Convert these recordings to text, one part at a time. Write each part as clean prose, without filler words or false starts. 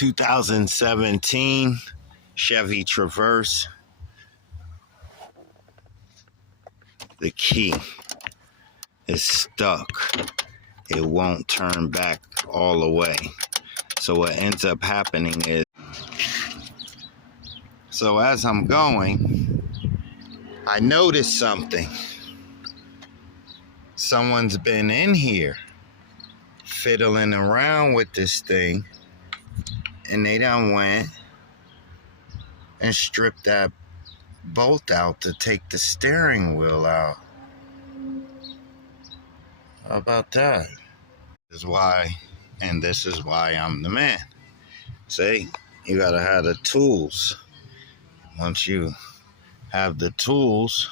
2017 Chevy Traverse. The key is stuck. It won't turn back all the way. So what ends up happening is, so as I'm going, I noticed something. Someone's been in here fiddling around with this thing, and they done went and stripped that bolt out to take the steering wheel out. How about that? This is why I'm the man. See, you gotta have the tools. Once you have the tools,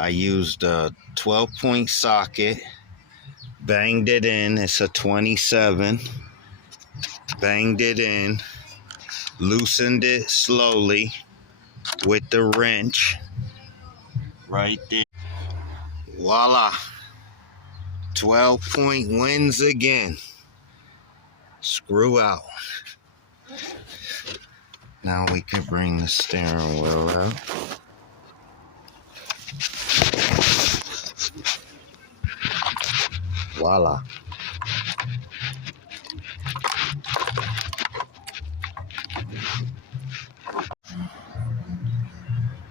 I used a 12-point socket, banged it in. It's a 27. Banged it in, loosened it slowly with the wrench right there. Voila. 12-point wins again. Screw out. Now we can bring the steering wheel out. Voila.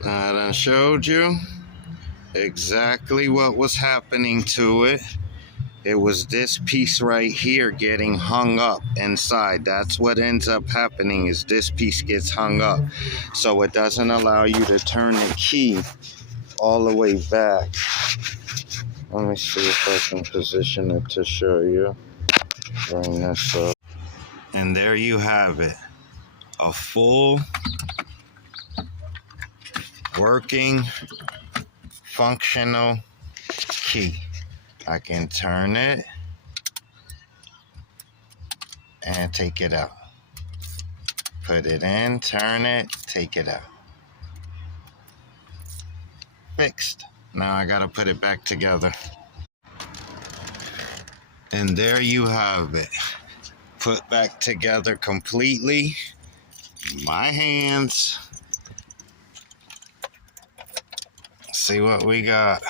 I done showed you exactly what was happening to it. It was this piece right here getting hung up inside. That's what ends up happening, is this piece gets hung up. So it doesn't allow you to turn the key all the way back. Let me see if I can position it to show you. Bring this up. And there you have it. A full working, functional key. I can turn it and take it out. Put it in, turn it, take it out. Fixed. Now I gotta put it back together. And there you have it. Put back together completely. My hands. See what we got.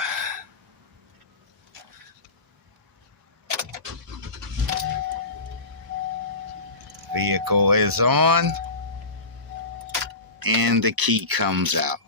Vehicle is on, and the key comes out.